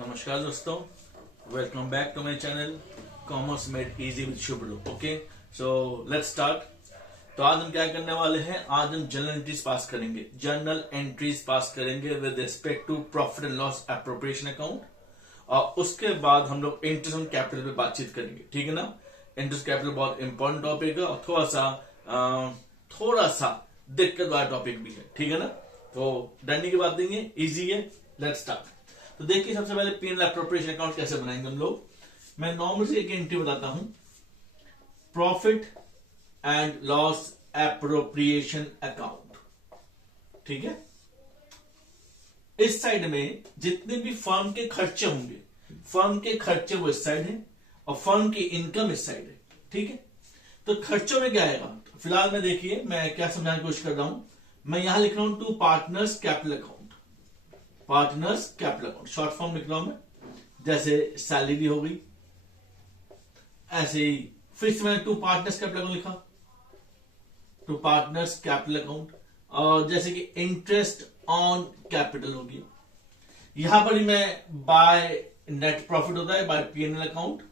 नमस्कार दोस्तों, welcome back to my channel commerce made easy with Shubhru. Okay, so let's start. तो आज हम क्या करने वाले हैं, आज हम जर्नल एंट्रीज पास करेंगे। जर्नल एंट्रीज पास करेंगे with respect to profit and loss appropriation account, और उसके बाद हम लोग इंटरेस्ट ऑन कैपिटल पे बातचीत करेंगे। ठीक है ना। इंटरेस्ट कैपिटल बहुत इंपॉर्टेंट टॉपिक है और थोड़ा सा दिक्कत वाला टॉपिक भी है। ठीक है ना। तो डरने की बात नहीं है, इजी है। Let's start. तो देखिए, सबसे पहले पी&एल एप्रोप्रिएशन अकाउंट कैसे बनाएंगे हम लोग। मैं नॉर्मल से एक एंट्री बताता हूं, profit and loss appropriation account. ठीक है। इस साइड में जितने भी फर्म के खर्चे होंगे, फर्म के खर्चे वो इस साइड है और फर्म की इनकम इस साइड है। ठीक है। तो खर्चों में क्या आएगा, फिलहाल में देखिए मैं क्या समझाने की कोशिश कर रहा हूं। मैं यहां लिख रहा हूं to partners capital account. Partners capital account short form लिख रहा हूं मैं, जैसे सैलरी हो गई, ऐसे ही फिर से मैंने टू पार्टनर्स कैपिटल अकाउंट लिखा, टू पार्टनर्स कैपिटल अकाउंट। और जैसे कि इंटरेस्ट ऑन कैपिटल हो गया। यहां पर ही मैं बाय नेट प्रॉफिट होता है, bye P&L account,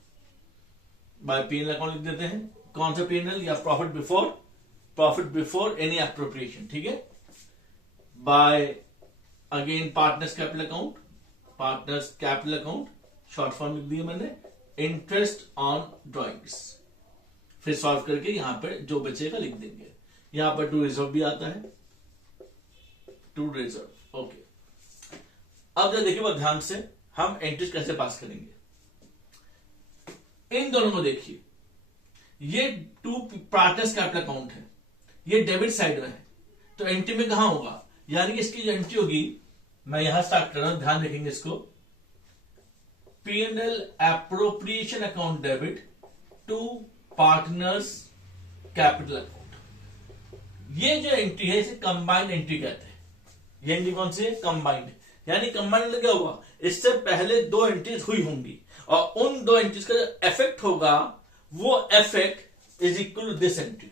bye P&L account लिख देते हैं। कौन सा पी&एल, या प्रॉफिट बिफोर एनी एप्रोप्रिएशन। ठीक है। By again partners capital account, partners capital account short form लिख दिया मैंने, इंटरेस्ट ऑन ड्रॉइंग्स। फिर सॉल्व करके यहां पर जो बचेगा लिख देंगे। यहां पर टू रिजर्व भी आता है, टू रिजर्व। ओके, अब जब देखिए बहुत ध्यान से, हम एंट्रीज कैसे पास करेंगे। इन दोनों को देखिए, ये टू पार्टनर्स कैपिटल अकाउंट है, ये डेबिट साइड में है, तो एंट्री में कहां होगा, यानी कि इसकी जो एंट्री होगी, मैं यहां स्टार्ट कर रहा हूं, ध्यान रखेंगे इसको। P and L appropriation account debit to partners capital account. ये जो एंट्री है इसे कंबाइंड एंट्री कहते हैं। ये एंट्री कौन सी है, कंबाइंड। यानी कंबाइंड क्या हुआ, इससे पहले दो एंट्रीज हुई होंगी और उन दो एंट्रीज का जो इफेक्ट होगा वो effect is equal to this entry.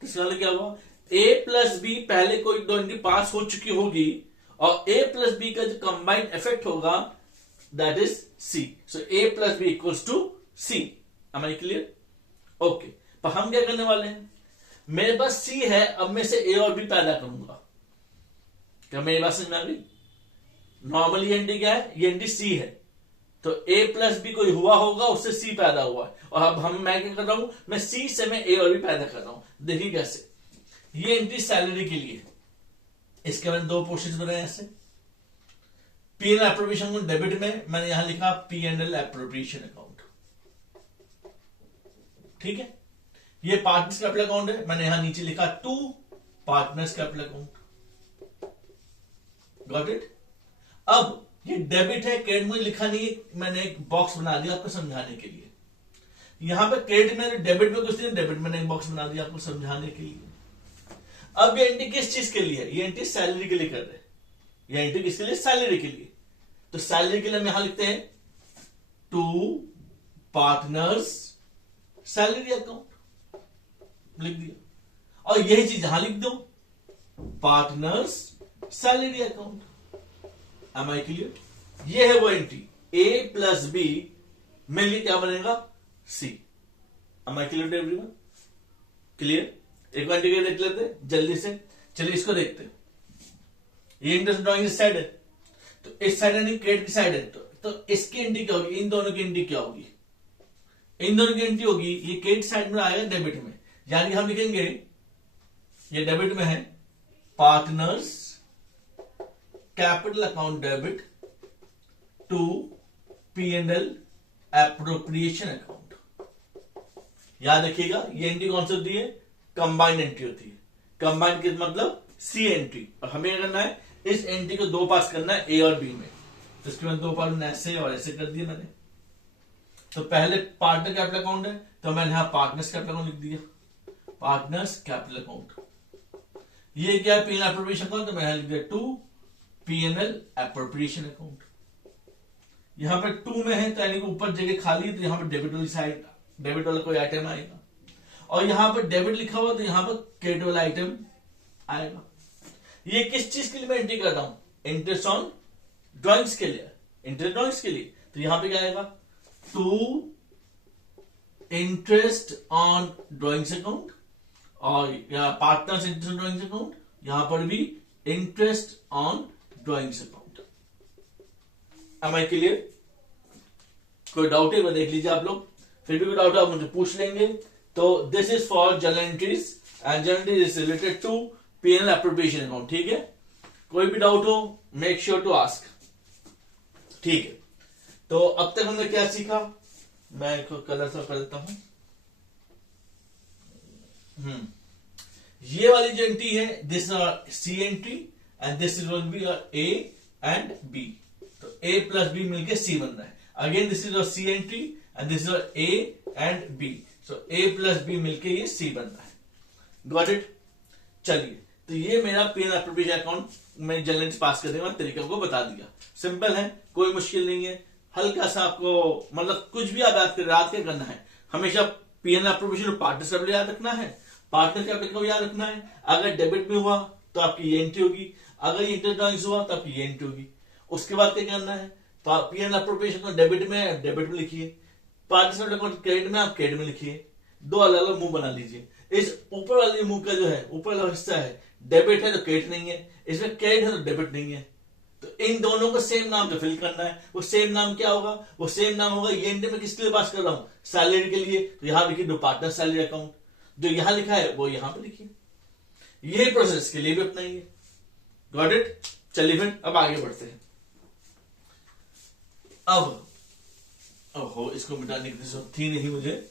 इसका मतलब क्या हुआ, ए प्लस बी पहले कोई दो एंट्री पास हो चुकी होगी और ए प्लस बी का जो कंबाइंड इफेक्ट होगा that is C. So A plus B equals to C. Am I clear? Okay, तो हम क्या करने वाले हैं, मेरे पास सी है, अब मैं से ए और बी पैदा करूंगा। क्या मेरी बात समझ में आ गई? नॉर्मल ये एंट्री क्या है, ये एंट्री सी है, तो ए प्लस बी कोई हुआ होगा, उससे सी पैदा हुआ है। और अब मैं क्या कर रहा हूं, मैं सी से मैं ए और बी पैदा कर रहा हूं। देखिए कैसे, ये एंट्री सैलरी के लिए, इसके मैंने दो पोर्शन बनाए ऐसे। पी&एल एप्रोप्रिएशन को डेबिट में मैंने यहां लिखा पी&एल एप्रोप्रिएशन अकाउंट। ठीक है। ये पार्टनर्स कैपिटल अकाउंट है, मैंने यहां नीचे लिखा to partners capital account. Got it? अब ये डेबिट है, क्रेडिट मुझे लिखा नहीं है, मैंने एक बॉक्स बना दिया आपको समझाने के लिए। यहां पे क्रेडिट में, डेबिट में कुछ नहीं, डेबिट में एक बॉक्स बना दिया आपको समझाने के लिए। अब ये एंट्री किस चीज के लिए है, ये एंट्री सैलरी के लिए कर रहे हैं। ये एंट्री किसके लिए, सैलरी के लिए। तो सैलरी के लिए हम यहां लिखते हैं टू पार्टनर्स सैलरी अकाउंट, लिख दिया। और यही चीज यहां लिख दो, partners salary account. Am I clear? ये है वो एंट्री, ए प्लस बी मिलकर क्या बनेगा, C. Am I clear everyone? Clear? एक बार इंटीग्रेट देख लेते जल्दी से। चलिए इसको देखते हैं। ये इंटरेस्ट ड्रॉइंग इस साइड है, तो इस साइड यानी क्रेडिट की साइड है, तो इसकी एंट्री क्या होगी, इन दोनों की एंट्री क्या होगी, इन दोनों की एंट्री होगी, ये क्रेडिट साइड में आएगा डेबिट में, यानी हम लिखेंगे ये डेबिट में है, partners capital account debit to P and L appropriation account. याद रखिएगा, ये एंट्री कौन सी होती है, कंबाइंड एंट्री होती है। कंबाइंड किस मतलब, सी एंट्री। और हमें क्या करना है, इस एंट्री को दो पास करना है ए और बी में। तो इसके बाद दो पास ऐसे और ऐसे कर दिया मैंने। तो पहले पार्टनर कैपिटल अकाउंट है, तो मैंने यहां पार्टनर्स कैपिटल अकाउंट लिख दिया, पार्टनर्स कैपिटल अकाउंट। ये क्या है, पी&एल एप्रोप्रिएशन अकाउंट, तो मैंने यहां लिख दिया टू पी&एल एप्रोप्रिएशन अकाउंट। यहां पर टू में है, तो यानी कि ऊपर जगह खाली है, तो यहां पर डेबिट वाली साइड, डेबिट वाला कोई आइटम आएगा। और यहां पर डेबिट लिखा हुआ, तो यहां पर क्रेडिट वाला आइटम आएगा। ये किस चीज के लिए मैं एंट्री कर रहा हूं, इंटरेस्ट ऑन ड्राइंग्स के लिए। इंटरेस्ट ड्रॉइंग्स के लिए, तो यहां पे क्या आएगा, to interest on drawings account, और या पार्टनर्स इंटरेस्ट ड्रॉइंग्स अकाउंट, यहां पर भी interest on drawings account. Am I clear? कोई डाउट है वो देख लीजिए आप लोग, फिर भी कोई डाउट है आप मुझे पूछ लेंगे। तो this is for journal entries and journal entries is related to P&L appropriation account. ठीक है, कोई भी डाउट हो मेक श्योर टू आस्क। ठीक है, तो अब तक हमने क्या सीखा, मैं कलर सा कर देता हूं। ये वाली जो एंट्री है this C entry and this is will be A and B, तो ए प्लस बी मिलके सी बन रहा है। Again this is C entry and this is A and B, so A plus B मिलके ये C बन रहा है। Got it? चलिए, तो ये मेरा P&L एप्रोप्रिएशन अकाउंट में जर्नल एंट्रीज पास करने का तरीका को बता दिया। सिंपल है, कोई मुश्किल नहीं है, हल्का सा आपको मतलब कुछ भी आप याद क्या करना है, हमेशा P&L एप्रोप्रिएशन और पार्टनर कैपिटल याद रखना है, पार्टनर कैपिटल को याद रखना है। अगर डेबिट में हुआ तो आपकी ये एंट्री होगी, अगर ये इंटरेस्ट ड्रॉइंग्स हुआ तो आपकी ये एंट्री होगी। उसके बाद क्या करना है, तो आप P&L एप्रोप्रिएशन को डेबिट में लिखिए, पार्टनर अकाउंट क्रेडिट में आप क्रेडिट में लिखिए, दो अलग अलग मुंह बना लीजिए। इस ऊपर वाले मुंह का जो है ऊपर वाला हिस्सा है डेबिट है तो क्रेडिट नहीं है, इसमें क्रेडिट है तो डेबिट नहीं है, तो इन दोनों को सेम नाम से फिल करना है। वो सेम नाम क्या होगा, वो सेम नाम होगा, ये एंट्री में किसके लिए पास कर रहा हूं, सैलरी के लिए, तो यहां लिखिए दो पार्टनर सैलरी अकाउंट, जो यहां लिखा है वो यहां पे लिखिए। यही प्रोसेस के लिए भी अपनाइए। Got it? चलिए फिर अब आगे बढ़ते हैं। अब हो इसको मिटाने की जरूरत थी नहीं मुझे।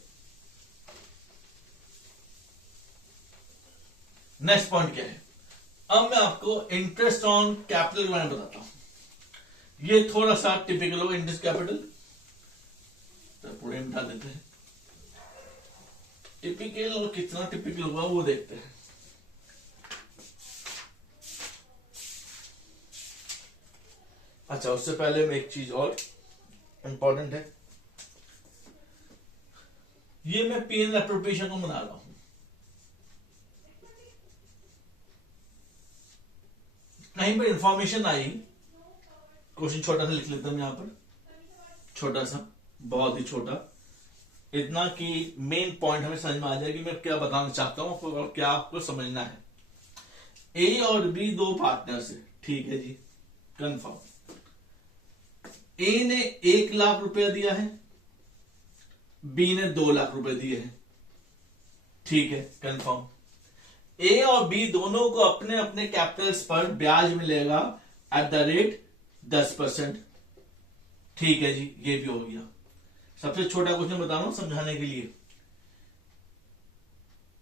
नेक्स्ट पॉइंट क्या है, अब मैं आपको इंटरेस्ट ऑन कैपिटल के बारे में बताता हूं। ये थोड़ा सा टिपिकल होगा इंटरेस्ट कैपिटल, तो पूरे मिटा देते हैं। टिपिकल और कितना टिपिकल होगा वो देखते हैं। अच्छा, उससे पहले मैं एक चीज और इंपॉर्टेंट है, ये मैं P&L एप्रोप्रिएशन को बना रहा हूं, कहीं पर इंफॉर्मेशन आई, क्वेश्चन छोटा सा लिख लेता हूं यहां पर, छोटा सा, बहुत ही छोटा, इतना कि मेन पॉइंट हमें समझ में आ जाए कि मैं क्या बताना चाहता हूं और क्या आपको समझना है। ए और बी दो पार्टनर्स है, ठीक है जी, कंफर्म। ए ने 1 लाख रुपया दिया है, बी ने 2 लाख रुपए दिए हैं, ठीक है, कंफर्म। ए और बी दोनों को अपने अपने कैपिटल्स पर ब्याज मिलेगा एट द रेट 10%, ठीक है जी, ये भी हो गया। सबसे छोटा क्वेश्चन बता रहा हूं समझाने के लिए,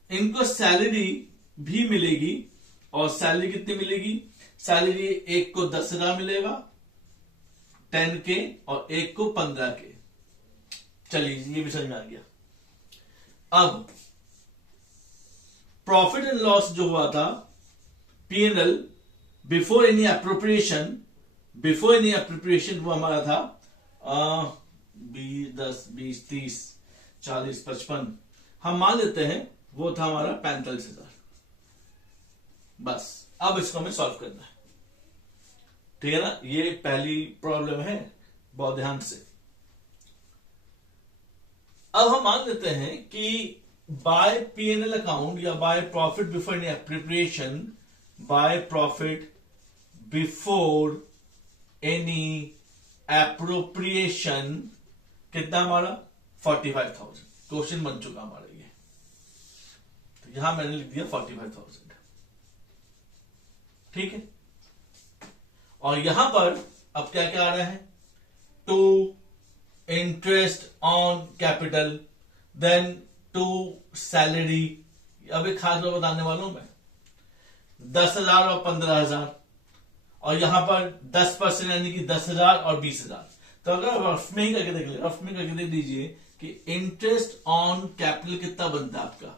इनको सैलरी भी मिलेगी, और सैलरी कितनी मिलेगी, सैलरी एक को 10,000 मिलेगा 10 के, और एक को 15 के। चलिए ये भी समझ में आ गया। अब प्रॉफिट एंड लॉस जो हुआ था P&L बिफोर एनी एप्रोप्रिएशन, वो हमारा था 20, 10, 20, 30, 40, 55, हम मान लेते हैं वो था हमारा 45,000। बस अब इसको हमें सॉल्व करना है, ठीक है ना। ये पहली प्रॉब्लम है, बहुत ध्यान से। अब हम मान लेते हैं कि बाय P&L अकाउंट या by profit before any appropriation, by profit before any appropriation कितना हमारा 45,000। क्वेश्चन बन चुका हमारा ये, तो यहां मैंने लिख दिया 45,000, ठीक है। और यहां पर अब क्या क्या आ रहा है, to interest on capital, then to salary. अब एक खास बात बताने वाला हूं मैं, 10,000 और 15,000, और यहां पर 10% यानी कि 10,000 और 20,000। तो अगर रफ में ही करके देख लीजिए कि इंटरेस्ट ऑन कैपिटल कितना बनता है आपका,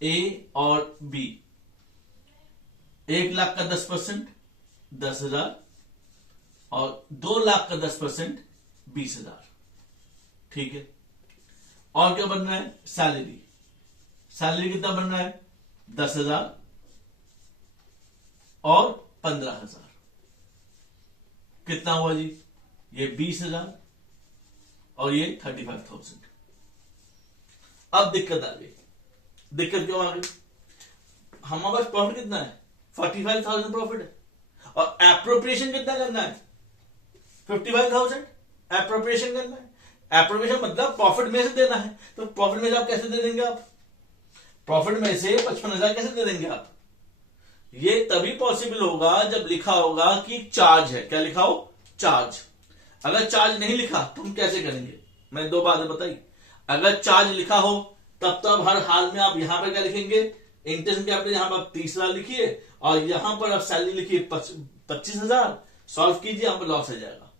ए और बी, 1 लाख का 10% 10,000, और 2 लाख का 10% 20,000, ठीक है। और क्या बन रहा है, सैलरी कितना बन रहा है 10,000 और 15,000, कितना हुआ जी ये 20,000 और ये 35,000। अब दिक्कत आ गई। दिक्कत क्यों आ गई? हमारे पास प्रॉफिट कितना है? 45,000 प्रॉफिट है और एप्रोप्रिएशन कितना करना है? 55,000 एप्रोप्रिएशन करना है। एप्रोप्रिएशन मतलब प्रॉफिट में से देना है। तो प्रॉफिट में से आप कैसे दे देंगे? आप प्रॉफिट में से 55,000 कैसे दे देंगे आप? ये तभी पॉसिबल होगा जब लिखा होगा कि चार्ज है। क्या लिखा हो? चार्ज। अगर चार्ज नहीं लिखा तो हम कैसे करेंगे? मैंने दो बातें बताई। अगर चार्ज लिखा हो तब हर हाल में आप यहां पर क्या लिखेंगे? इंटरेस्ट कैपिटल यहां पर आप 30,000 लिखिए और यहां पर आप सैलरी लिखिए 25,000। सॉल्व कीजिए, यहां पर लॉस आ जाएगा।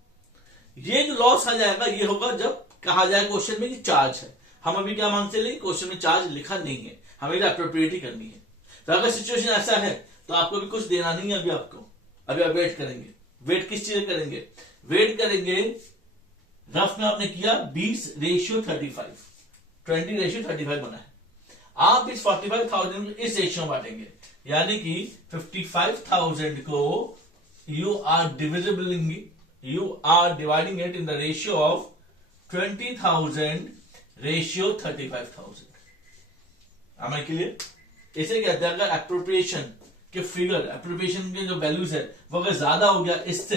ये जो लॉस आ जाएगा ये होगा जब कहा जाए क्वेश्चन में कि चार्ज है। हम अभी क्या मान से लें? क्वेश्चन में चार्ज लिखा नहीं है, हमें एप्रोप्रिएट करनी है। तो अगर सिचुएशन ऐसा है तो आपको भी कुछ देना नहीं है। अभी आपको अभी आप वेट करेंगे। वेट किस चीज करेंगे? वेट करेंगे रफ में आपने किया 20:35, 20:35 बना है। आप इस 45,000 इस रेशियो में बांटेंगे, यानी कि 55,000 को you are dividing it in the ratio of 20,000 ratio 35,000। हमें क्लियर? इसे कहते हैं अगर एप्रोप्रिएशन के फिगर, एप्रोप्रिएशन के जो वैल्यूज है वो अगर ज्यादा हो गया इससे,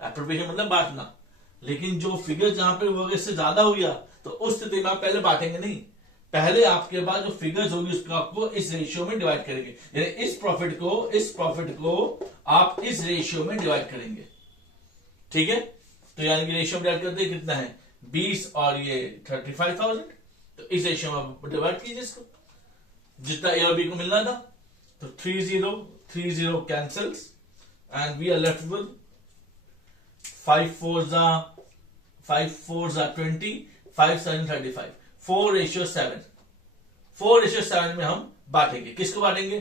एप्रोप्रिएशन मतलब बांटना, लेकिन जो फिगर जहां पे वो इससे ज्यादा हो गया तो उस स्थिति में आप पहले बांटेंगे नहीं। पहले आपके पास जो फिगर्स होगी उसको आपको इस रेशियो में डिवाइड करेंगे, यानी इस प्रॉफिट को आप इस रेशियो में डिवाइड करेंगे। ठीक है? तो यानी कि रेशियो डिवाइड करते कितना है? 20 और ये 35,000। तो इस रेशियो में आप डिवाइड कीजिए इसको, जितना ए और बी को मिलना था। तो 30 cancels and we are left with 5 4 20, 5 7 35, 4:7। 4:7 में हम बांटेंगे। किसको बांटेंगे?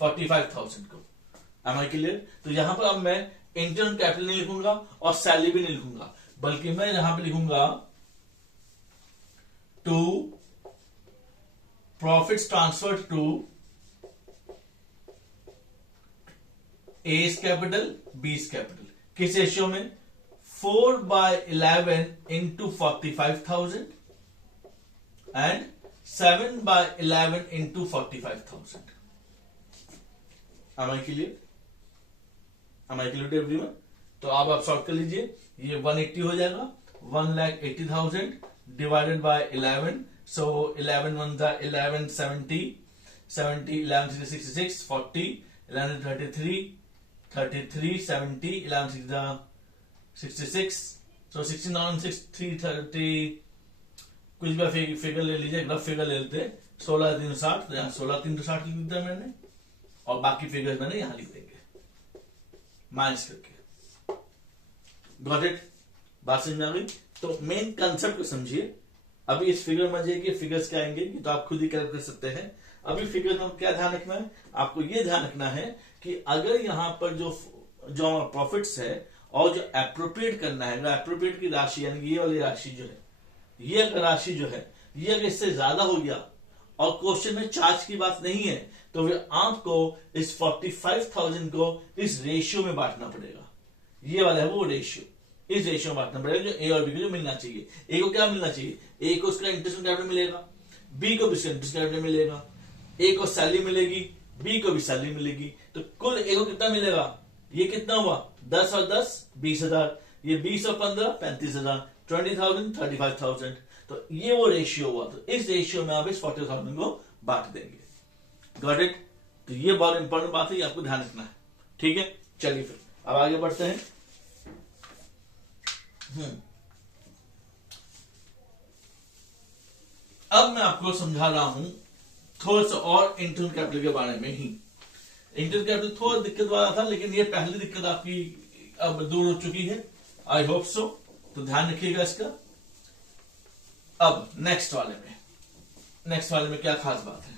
45,000 को। Am I clear? तो यहां पर अब मैं इंटरनल कैपिटल नहीं लिखूंगा और सैलरी भी नहीं लिखूंगा, बल्कि मैं यहां पर लिखूंगा to profits transferred to A's capital, B's capital. किस रेशियो में? 4/11 into 45,000 and 7/11 into 45,000। Am I clear? Am I clear to everyone? तो अब आप सॉल्व कर लीजिए। ये 180 हो जाएगा, 1,80,000 डिवाइडेड बाय 11। सो 11 1 11, 70, 11 66, 40, 11 33, 70, 11 66, so 69 6 330, कुछ भी फिगर ले लीजिए, रफ फिगर ले लेते हैं। 16 3 60, तो यहाँ 16 3 60 लिख दिया मैंने, और बाकी फिगर मैंने यहां लिख देंगे माइनस करके। Got it? बात समझ में आ गई? तो मेन कंसेप्ट को समझिए। अभी इस फिगर में जाइए, फिगर्स क्या आएंगे तो आप खुद ही कैलकुलेट कर सकते हैं। अभी फिगर में क्या ध्यान रखना है? आपको यह ध्यान रखना है कि अगर यहां पर जो प्रॉफिट्स है और जो एप्रोप्रिएट करना है, एप्रोप्रिएट की राशि यानी ये वाली राशि जो है, ये अगर राशि जो है ये अगर इससे ज्यादा हो गया और क्वेश्चन में चार्ज की बात नहीं है, तो फिर आपको इस 45,000 को इस रेशियो में बांटना पड़ेगा। ये वाला है वो रेशियो, इस रेशियो में बांटना पड़ेगा जो ए और बी को जो मिलना चाहिए। ए को क्या मिलना चाहिए? ए को उसका इंटरेस्ट कैपिटल मिलेगा, बी को भी उसका इंटरेस्ट कैपिटल मिलेगा, ए को सैलरी मिलेगी, बी को भी सैलरी मिलेगी। तो कुल ए को कितना मिलेगा? ये कितना हुआ? 10 और 10 20,000, ये 20 और 15 35,000, 20,000 35,000। तो ये वो रेशियो हुआ। तो इस रेशियो में आप इस 40,000 को बांट देंगे। Got it? तो ये बहुत इंपॉर्टेंट बात है, ये आपको ध्यान रखना है। ठीक है, चलिए फिर अब आगे बढ़ते हैं। अब मैं आपको समझा रहा हूं थोड़ा सा और इंटरनल कैपिटल के बारे में ही। इंटरनल कैपिटल थोड़ा दिक्कत वाला था, लेकिन ये पहली दिक्कत आपकी अब दूर हो चुकी है, आई होप सो। तो ध्यान रखिएगा इसका। अब नेक्स्ट वाले में क्या खास बात है?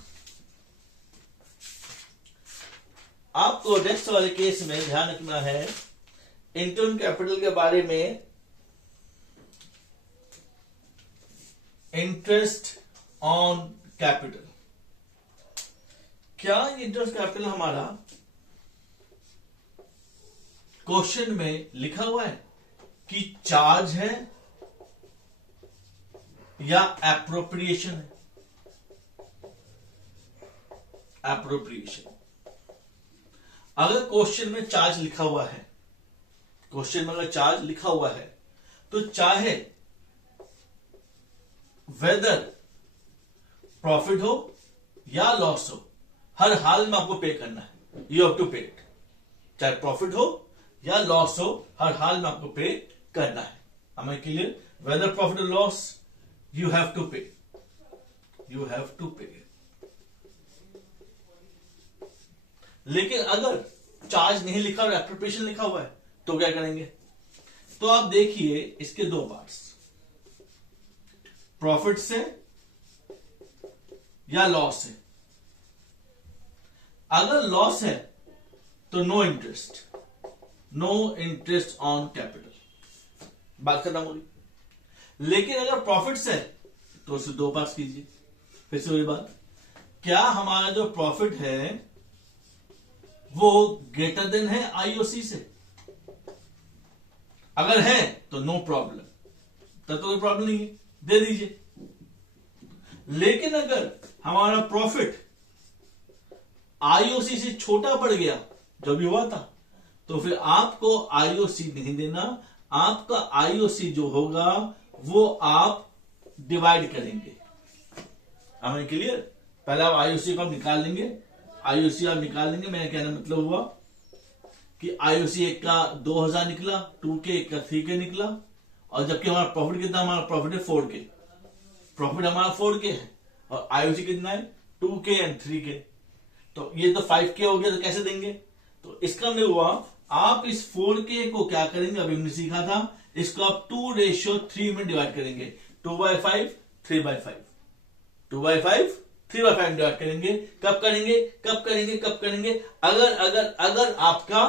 आपको नेक्स्ट वाले केस में ध्यान रखना है इंटरनल कैपिटल के बारे में। इंटरेस्ट ऑन कैपिटल, क्या इंटरेस्ट कैपिटल हमारा क्वेश्चन में लिखा हुआ है कि चार्ज है या एप्रोप्रिएशन है। एप्रोप्रिएशन, अगर क्वेश्चन में चार्ज लिखा हुआ है, क्वेश्चन में अगर चार्ज लिखा हुआ है तो चाहे वेदर प्रॉफिट हो या लॉस हो, हर हाल में आपको पे करना है। यू हैव टू पे इट, चाहे प्रॉफिट हो या लॉस हो, हर हाल में आपको पे करना है। am I clear? whether profit or loss you have to pay, you have to pay। लेकिन अगर चार्ज नहीं लिखा और एप्रोप्रिएशन लिखा हुआ है तो क्या करेंगे? तो आप देखिए इसके दो पार्ट्स, प्रॉफिट से या लॉस से। अगर लॉस है तो no interest, no interest on capital, बात खत्म होगी। लेकिन अगर प्रॉफिट है तो उसे दो पास कीजिए। फिर से वही बात, क्या हमारा जो प्रॉफिट है वो ग्रेटर देन है आईओसी से? अगर है तो नो प्रॉब्लम, तब तो कोई प्रॉब्लम नहीं है, दे दीजिए। लेकिन अगर हमारा प्रॉफिट आईओसी से छोटा पड़ गया, जो भी हुआ था, तो फिर आपको आईओसी नहीं देना। आपका आईओसी जो होगा वो आप डिवाइड करेंगे। हमें क्लियर? पहले आप आईओसी को आप निकाल लेंगे, आईओसी आप निकाल लेंगे। मेरा कहना मतलब हुआ कि आईओसी एक का 2000 निकला, 2K, एक का 3K निकला, और जबकि हमारा प्रॉफिट कितना? हमारा प्रॉफिट है 4K, प्रॉफिट हमारा 4K है और आईओसी कितना है? 2K and 3K। तो ये तो 5K हो गया, तो कैसे देंगे? तो इसका मतलब हुआ आप इस 4K को क्या करेंगे, अभी हमने सीखा था, इसको आप 2:3 में डिवाइड करेंगे। 2/5, 3/5, 2/5, 3/5 डिवाइड करेंगे। कब करेंगे? कब करेंगे? कब करेंगे? अगर अगर अगर आपका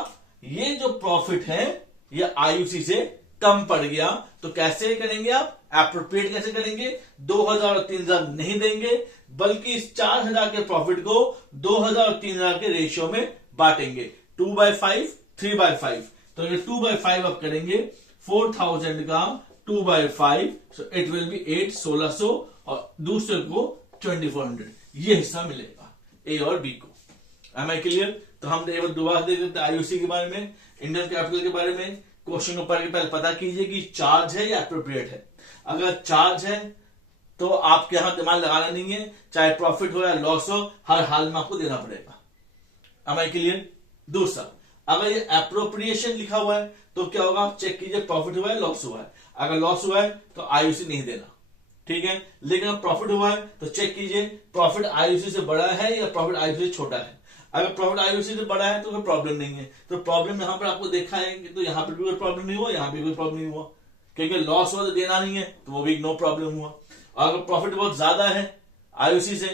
ये जो प्रॉफिट है ये आईयूसी से कम पड़ गया, तो कैसे करेंगे आप? एप्रोप्रिएट कैसे करेंगे? 2000 और 3000 नहीं देंगे, बल्कि इस 4000 के प्रॉफिट को 2000 और 3000 के रेशियो में बांटेंगे। 2/5, 3/5, तो ये 2/5 आप करेंगे, 4000 का 2/5, सो इट विल बी 8, 1600, और दूसरे को 2400। ये हिस्सा मिलेगा ए और बी को। Am I clear? तो हम दोबारा देख लेते हैं आईयूसी के बारे में, इंडियन कैपिटल के बारे में। क्वेश्चन को पढ़ के पहले पता कीजिए कि चार्ज है या एप्रोप्रिएट है। अगर चार्ज है तो आपके यहां दिमाग लगाना नहीं है, चाहे प्रॉफिट हो या लॉस हो, हर हाल में आपको देना पड़ेगा। Am I clear? दूसरा, अगर ये एप्रोप्रिएशन लिखा हुआ है तो क्या होगा? चेक कीजिए प्रॉफिट हुआ है, लॉस हुआ है। अगर लॉस हुआ है तो आईयूसी नहीं देना, ठीक है। लेकिन अगर प्रॉफिट हुआ है तो चेक कीजिए प्रॉफिट आईयूसी से बड़ा है या प्रॉफिट आईयूसी से छोटा है। अगर प्रॉफिट आईयूसी से बड़ा है तो कोई प्रॉब्लम नहीं है। तो प्रॉब्लम यहां पर आपको देखा है तो यहां पर भी कोई प्रॉब्लम नहीं हुआ, यहां भी कोई प्रॉब्लम नहीं हुआ, क्योंकि लॉस हुआ तो देना नहीं है, तो वो भी नो प्रॉब्लम हुआ। और अगर प्रॉफिट बहुत ज्यादा है आईयूसी से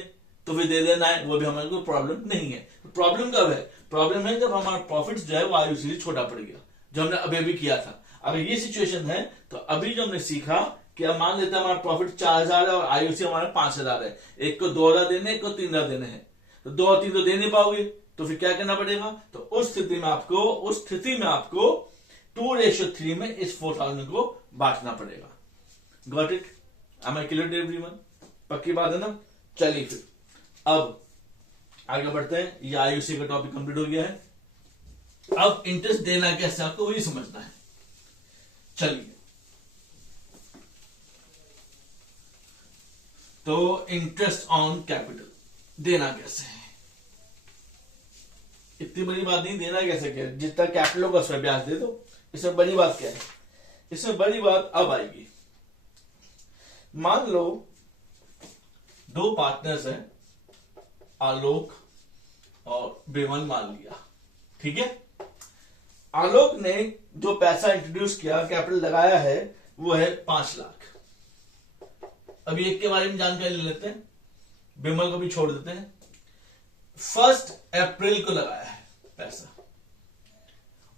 तो फिर दे देना है, वो भी हमारे कोई प्रॉब्लम नहीं है। तो प्रॉब्लम कब है? प्रॉब्लम है जब हमारा प्रॉफिट जो है वो आईयूसी से छोटा पड़ गया, जो हमने अभी अभी किया था। अगर ये सिचुएशन है तो अभी जो हमने सीखा कि अब मान लेते हैं हमारा प्रॉफिट 4000 है और आईयूसी हमारा 5000 है, एक को 2000 देने, एक को 3000 देने हैं, तो 2 और 3 तो दे नहीं पाओगे, तो फिर क्या करना पड़ेगा? तो उस स्थिति में आपको 2:3 में इस 4000 को बांटना पड़ेगा। Got it? Am I clear everyone? पक्की बात है ना? चलिए फिर अब आगे बढ़ते हैं। ये आईयूसी का टॉपिक कंप्लीट हो गया है। अब इंटरेस्ट देना कैसे आपको वही समझना है। चलिए, तो इंटरेस्ट ऑन कैपिटल देना कैसे है? इतनी बड़ी बात नहीं, देना कैसे क्या? जितना कैपिटल होगा उसमें ब्याज दे दो। इसमें बड़ी बात क्या है? इसमें बड़ी बात अब आएगी। मान लो 2 पार्टनर्स हैं, आलोक और बेमन, मान लिया, ठीक है। आलोक ने जो पैसा इंट्रोड्यूस किया, कैपिटल लगाया है, वो है 5 लाख। अभी एक के बारे में जानकारी ले लेते हैं, बिमल को भी छोड़ देते हैं। 1 अप्रैल को लगाया है पैसा,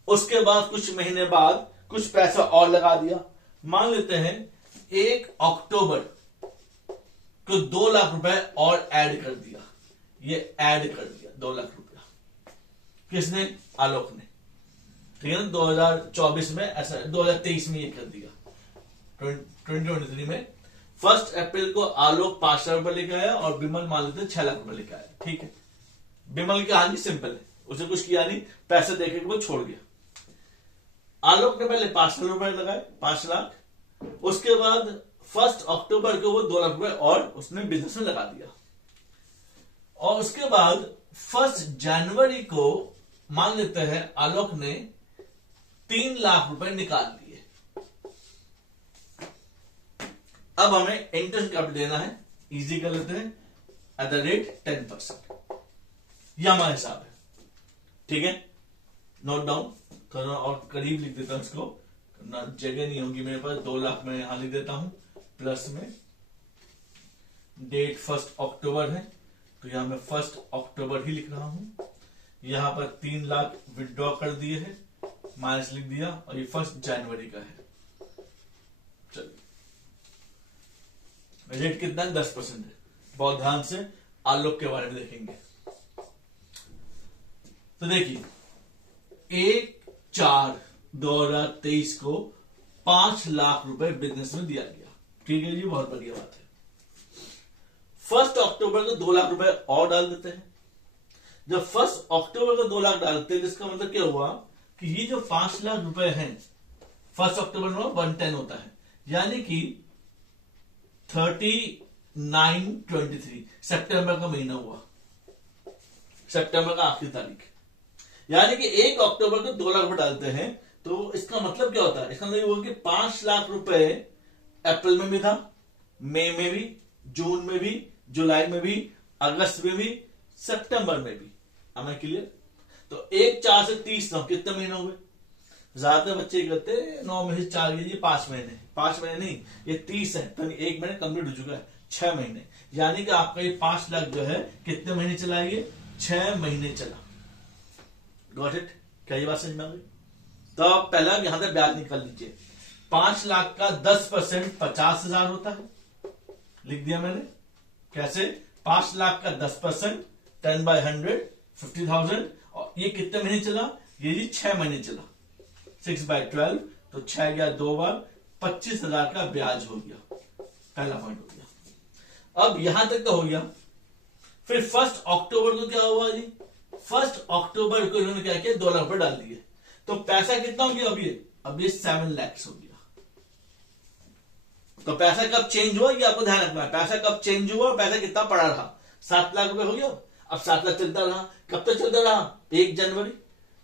उसके बाद कुछ महीने बाद कुछ पैसा और लगा दिया। मान लेते हैं 1 अक्टूबर को 2 लाख रुपए और ऐड कर दिया। ये ऐड कर दिया 2 लाख रुपया, किसने? आलोक ने। ठीक है ना। 2024 में ऐसा, 2023 में ये कर दिया, 2023 में 1 अप्रैल को आलोक 5 लाख रुपए लेके आया और बिमल मान लेते 6 लाख रुपए लेके आया। ठीक है, बिमल की कहानी सिंपल है, उसे कुछ किया नहीं, पैसे देके वो छोड़ गया। आलोक ने पहले 5 लाख रुपए लगाए, 5 लाख। उसके बाद 1 अक्टूबर को वो 2 लाख रुपए और उसने बिजनेस में लगा दिया। और उसके बाद 1 जनवरी को मान लेते हैं आलोक ने 3 लाख रुपए निकाल लिए। अब हमें इंटरेस्ट कैपिटल देना है, इजी कर लेते हैं, एट द रेट 10%। यह हमारा हिसाब है। ठीक है, नोट डाउन, थोड़ा और करीब लिख देता हूं इसको, ना जगह नहीं होगी मेरे पास। 2 लाख मैं यहां लिख देता हूं, प्लस में डेट 1 अक्टूबर है तो यहां मैं 1 अक्टूबर ही लिख रहा हूं। यहां पर 3 लाख विड्रॉ कर दिए हैं, माइनस लिख दिया, और ये 1 जनवरी का है। चलिए, रेट कितना है? 10% है। बहुत ध्यान से आलोक के बारे में देखेंगे। तो देखिए, 1/4/2023 को 5 लाख रुपए बिजनेस में दिया गया। ठीक है जी, बहुत बढ़िया बात है। 1 अक्टूबर को 2 लाख रुपए और डाल देते हैं। जब 1 अक्टूबर को 2 लाख डालते हैं, जिसका मतलब क्या हुआ कि ये जो 5 लाख रुपए हैं 1 अक्टूबर में 110 होता है, यानी कि 39/23 सितंबर का महीना हुआ, सितंबर का आखिरी तारीख, यानी कि 1 अक्टूबर को 2 लाख रुपए डालते हैं। तो इसका मतलब क्या होता है? इसका मतलब ये हुआ कि 5 लाख रुपए अप्रैल में भी था, मई में भी, जून में भी, जुलाई में भी, अगस्त में भी, सितंबर में भी। हमें क्लियर? तो 1/4 से 30 कितने महीने हुए? ज्यादातर बच्चे करते हैं 9 में से 4 लीजिए 5 महीने, 5 महीने नहीं, ये 30 है तो 1 महीने कंप्लीट हो चुका है, 6 महीने। यानी कि आपका ये 5 लाख जो है कितने महीने चला? ये 6 महीने चला। Got it? क्या ये बात समझ में आ गई? तो आप पहला यहां से ब्याज निकाल लीजिए। 5 लाख का 10% 50,000 होता है, लिख दिया मैंने। कैसे? 5 लाख का 10% 10/100 50,000, और ये कितने महीने चला? ये जी 6 महीने चला। 6/12 तो 6 गया 2 बार, 25,000 का ब्याज हो गया। पहला पॉइंट हो गया। अब यहां तक तो हो गया। फिर 1 अक्टूबर को क्या हुआ जी? 1 अक्टूबर को इन्होंने क्या किया? 2 लाख रुपए डाल दिए। तो पैसा कितना हो गया? अब ये 7 lakhs हो गया। तो पैसा कब चेंज हुआ ये आपको ध्यान रखना है। पैसा कब चेंज हुआ, पैसा कितना पड़ा रहा? 7 लाख रुपए हो गया। अब 7 लाख चलता रहा, कब तक चलता रहा? 1 जनवरी,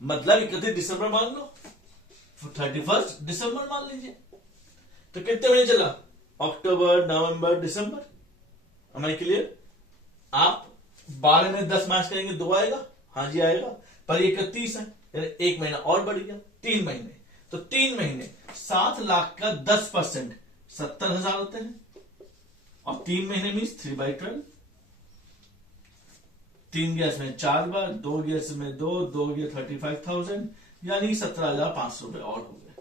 मतलब 31 दिसंबर मान लो, 31 दिसंबर मान लीजिए। तो कितने महीने चला? अक्टूबर, नवंबर, दिसंबर। हमारे क्लियर? आप 12 में 10 मार्च करेंगे 2 आएगा? हाँ जी आएगा, पर 31 है, 1 महीना और बढ़ गया, 3 महीने। तो 3 महीने 7 लाख का 10% 70,000 होते हैं, और 3 महीने मीन्स 3/12। 3 गया इसमें 4 बार, 2 गया इसमें 2 गया 35,000, यानी 17,500 रुपए और हो गए।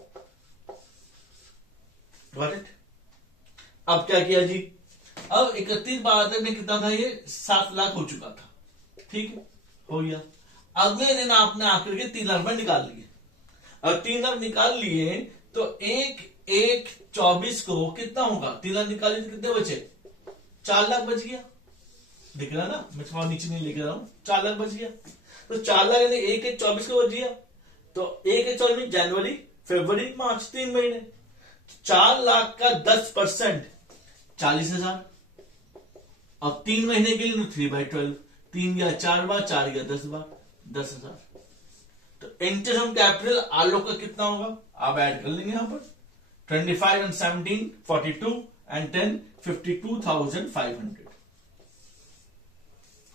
Got it? अब क्या किया जी? अब 31/12 में कितना था? ये 7 लाख हो चुका था। ठीक है, हो गया। अगले दिन आपने आकर के 3 लाख रुपए निकाल लिए। और 3 लाख निकाल लिए तो 1/1/24 को कितना होगा? 3 लाख निकाले तो कितने बचे? 4 लाख बच गया। दिख रहा ना, मैं थोड़ा नीचे नहीं लेकर रहा हूं, 4 लाख बच गया। तो 4 लाख यानी 1/1/24 को बच गया। तो 1/1/24 में जनवरी, फरवरी, मार्च, 3 महीने। 4 लाख का 10% 40,000, और 3 महीने के लिए 3/12। 3 गया 4 बार, 4 गया 10 बार, 10,000। तो इंटरेस्ट ऑन कैपिटल आलोक का कितना होगा? आप ऐड कर लेंगे यहां पर 25 and 17 42 and 10 52,500।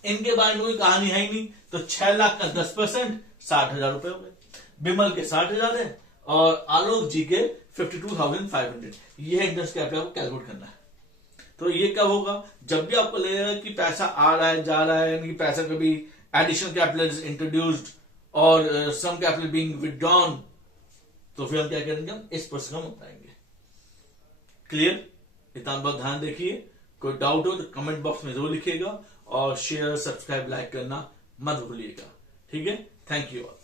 इनके बारे में कोई कहानी है ही नहीं। तो 6 लाख का 10% 60,000 रुपए हो गए। बिमल के 60,000 है और आलोक जी के 52,500। ये इंटरेस्ट कैपिटल आपको कैलकुलेट करना है। तो ये कब होगा? जब भी आपको लगेगा कि पैसा आ रहा है, जा रहा है, यानी कि पैसा कभी एडिशनल कैपिटल इज इंट्रोड्यूस्ड और सम कैपिटल बीइंग विथड्रॉन, तो फिर हम क्या करेंगे? हम इस प्रोसेस को अपनाएंगे। क्लियर? इतना बहुत ध्यान देखिए। कोई डाउट हो तो कमेंट बॉक्स में जरूर लिखिएगा, और शेयर, सब्सक्राइब, लाइक करना मत भूलिएगा। ठीक है? Thank you all.